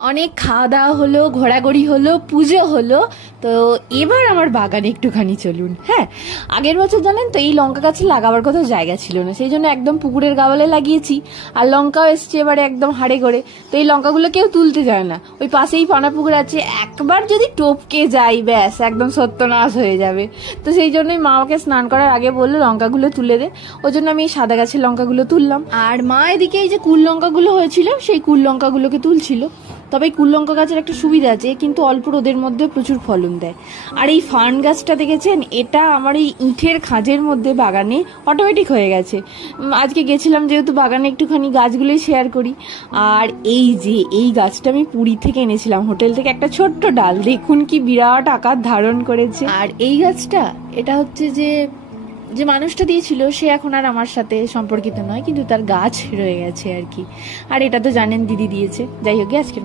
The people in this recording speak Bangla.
অনেক খাওয়া দাওয়া হলো, ঘোরাঘুরি হলো, পুজো হলো। তো এবার আমার বাগানে একটুখানি চলুন। হ্যাঁ, আগের বছর জানেন তো এই লঙ্কা গাছে লাগাবার কোথাও জায়গা ছিল না, সেই জন্য একদম পুকুরের গাওয়ালে লাগিয়েছি। আর লঙ্কাও এসছে এবারে একদম হাড়ে করে। তো এই লঙ্কাগুলো কেউ তুলতে যায় না, ওই পাশেই পানা পুকুর আছে, একবার যদি টপকে যাই ব্যাস একদম সত্যনাশ হয়ে যাবে। তো সেই জন্যই মা আমাকে স্নান করার আগে বললো লঙ্কাগুলো তুলে দে, ওই জন্য আমি এই সাদা গাছের লঙ্কাগুলো তুললাম। আর মা এদিকে এই যে কুল লঙ্কাগুলো হয়েছিল সেই কুল লঙ্কাগুলোকে তুলছিল। তবে এই কুল লঙ্কা গাছের একটা সুবিধা আছে, কিন্তু অল্প রোদের মধ্যে প্রচুর ফলন দেয়। আর এই ফার্ন গাছটা দেখেছেন, এটা আমার এই ইঁটের খাঁজের মধ্যে বাগানে অটোমেটিক হয়ে গেছে। আজকে গেছিলাম যেহেতু বাগানে, একটুখানি গাছগুলোই শেয়ার করি। আর এই যে এই গাছটা আমি পুরী থেকে এনেছিলাম, হোটেল থেকে একটা ছোট্ট ডাল, দেখুন কি বিরাট আকার ধারণ করেছে। আর এই গাছটা এটা হচ্ছে যে যে মানুষটা দিয়েছিল সে এখন আর আমার সাথে সম্পর্কিত নয়, কিন্তু তার গাছ রয়ে গেছে আর কি। আর এটা তো জানেন দিদি দিয়েছে। যাই হোক, আজকের